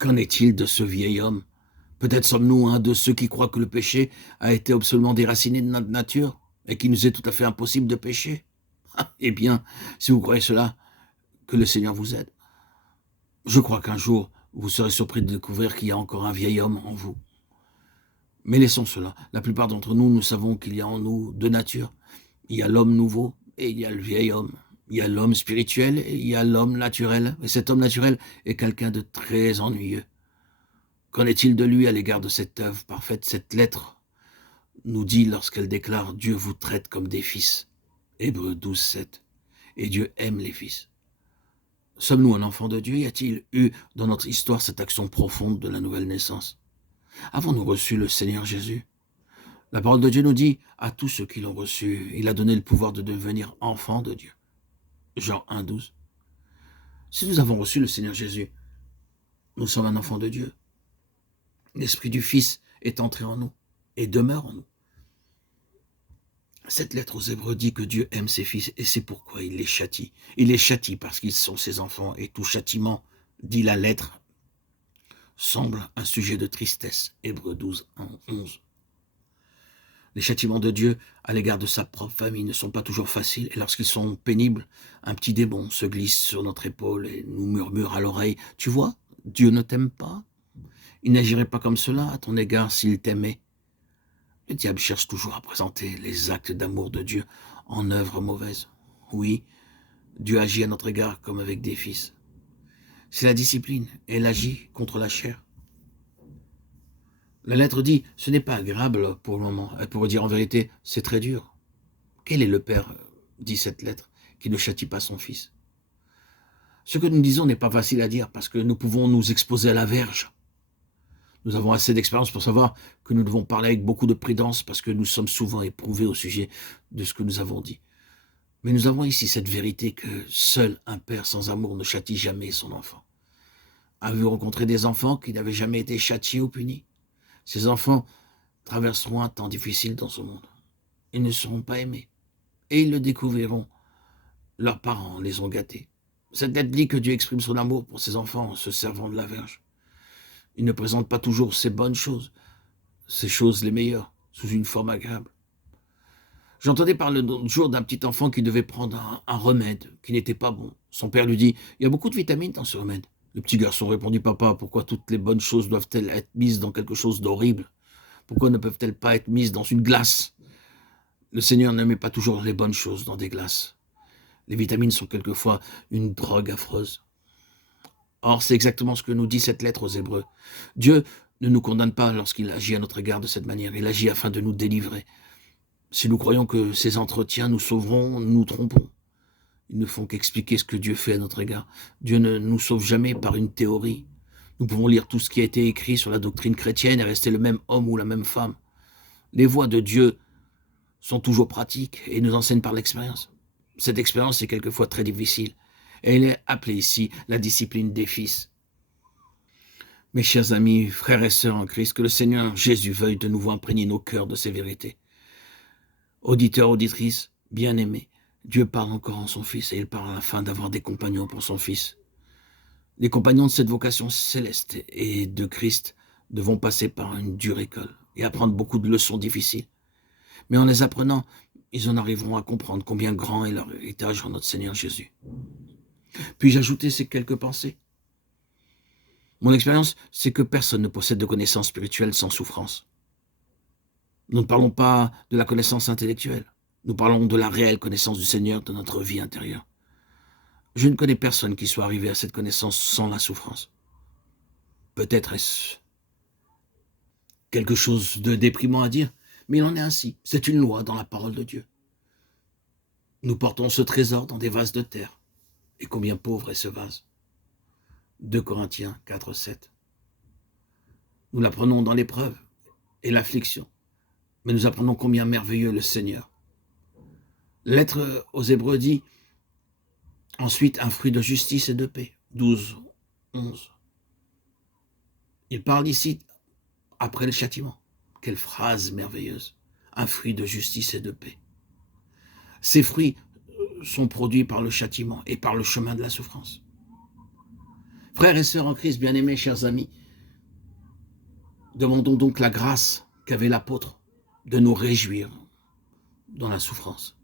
Qu'en est-il de ce vieil homme? Peut-être sommes-nous un de ceux qui croient que le péché a été absolument déraciné de notre nature et qu'il nous est tout à fait impossible de pécher. Eh bien, si vous croyez cela, que le Seigneur vous aide. Je crois qu'un jour, vous serez surpris de découvrir qu'il y a encore un vieil homme en vous. Mais laissons cela. La plupart d'entre nous, nous savons qu'il y a en nous deux natures. Il y a l'homme nouveau et il y a le vieil homme. Il y a l'homme spirituel et il y a l'homme naturel. Et cet homme naturel est quelqu'un de très ennuyeux. Qu'en est-il de lui à l'égard de cette œuvre parfaite? Cette lettre nous dit lorsqu'elle déclare « Dieu vous traite comme des fils ». Hébreux 12, 7. Et Dieu aime les fils. Sommes-nous un enfant de Dieu? Y a-t-il eu dans notre histoire cette action profonde de la nouvelle naissance? Avons-nous reçu le Seigneur Jésus? La parole de Dieu nous dit à tous ceux qui l'ont reçu, il a donné le pouvoir de devenir enfants de Dieu. Jean 1, 12. Si nous avons reçu le Seigneur Jésus, nous sommes un enfant de Dieu. L'Esprit du Fils est entré en nous et demeure en nous. Cette lettre aux Hébreux dit que Dieu aime ses fils et c'est pourquoi il les châtie. Il les châtie parce qu'ils sont ses enfants et tout châtiment, dit la lettre, semble un sujet de tristesse. Hébreux 12, 11. Les châtiments de Dieu à l'égard de sa propre famille ne sont pas toujours faciles et lorsqu'ils sont pénibles, un petit démon se glisse sur notre épaule et nous murmure à l'oreille « Tu vois, Dieu ne t'aime pas. Il n'agirait pas comme cela à ton égard s'il t'aimait. » Le diable cherche toujours à présenter les actes d'amour de Dieu en œuvres mauvaises. Oui, Dieu agit à notre égard comme avec des fils. C'est la discipline, elle agit contre la chair. La lettre dit, ce n'est pas agréable pour le moment. Elle pourrait dire en vérité, c'est très dur. Quel est le père, dit cette lettre, qui ne châtie pas son fils? Ce que nous disons n'est pas facile à dire parce que nous pouvons nous exposer à la verge. Nous avons assez d'expérience pour savoir que nous devons parler avec beaucoup de prudence parce que nous sommes souvent éprouvés au sujet de ce que nous avons dit. Mais nous avons ici cette vérité que seul un père sans amour ne châtie jamais son enfant. Avez-vous rencontré des enfants qui n'avaient jamais été châtiés ou punis? Ces enfants traverseront un temps difficile dans ce monde. Ils ne seront pas aimés. Et ils le découvriront. Leurs parents les ont gâtés. Cette lettre dit que Dieu exprime son amour pour ses enfants en se servant de la verge. Il ne présente pas toujours ces bonnes choses, ces choses les meilleures, sous une forme agréable. J'entendais parler l'autre jour d'un petit enfant qui devait prendre un remède qui n'était pas bon. Son père lui dit « Il y a beaucoup de vitamines dans ce remède. » Le petit garçon répondit « Papa, pourquoi toutes les bonnes choses doivent-elles être mises dans quelque chose d'horrible? Pourquoi ne peuvent-elles pas être mises dans une glace? » Le Seigneur ne met pas toujours les bonnes choses dans des glaces. Les vitamines sont quelquefois une drogue affreuse. Or, c'est exactement ce que nous dit cette lettre aux Hébreux. Dieu ne nous condamne pas lorsqu'il agit à notre égard de cette manière. Il agit afin de nous délivrer. Si nous croyons que ces entretiens nous sauveront, nous nous trompons. Ils ne font qu'expliquer ce que Dieu fait à notre égard. Dieu ne nous sauve jamais par une théorie. Nous pouvons lire tout ce qui a été écrit sur la doctrine chrétienne et rester le même homme ou la même femme. Les voies de Dieu sont toujours pratiques et nous enseignent par l'expérience. Cette expérience est quelquefois très difficile. Et elle est appelée ici la discipline des fils. Mes chers amis, frères et sœurs en Christ, que le Seigneur Jésus veuille de nouveau imprégner nos cœurs de ces vérités. Auditeurs, auditrices, bien-aimés, Dieu parle encore en son Fils et il parle afin d'avoir des compagnons pour son Fils. Les compagnons de cette vocation céleste et de Christ devront passer par une dure école et apprendre beaucoup de leçons difficiles. Mais en les apprenant, ils en arriveront à comprendre combien grand est leur héritage en notre Seigneur Jésus. Puis-je ajouter ces quelques pensées? Mon expérience, c'est que personne ne possède de connaissances spirituelles sans souffrance. Nous ne parlons pas de la connaissance intellectuelle. Nous parlons de la réelle connaissance du Seigneur de notre vie intérieure. Je ne connais personne qui soit arrivé à cette connaissance sans la souffrance. Peut-être est-ce quelque chose de déprimant à dire, mais il en est ainsi. C'est une loi dans la parole de Dieu. Nous portons ce trésor dans des vases de terre. Et combien pauvre est ce vase? 2 Corinthiens 4, 7. Nous l'apprenons dans l'épreuve et l'affliction, mais nous apprenons combien merveilleux le Seigneur. La lettre aux Hébreux dit ensuite un fruit de justice et de paix. 12, 11. Il parle ici après le châtiment. Quelle phrase merveilleuse. Un fruit de justice et de paix. Ces fruits sont produits par le châtiment et par le chemin de la souffrance. Frères et sœurs en Christ, bien-aimés, chers amis, demandons donc la grâce qu'avait l'apôtre de nous réjouir dans la souffrance.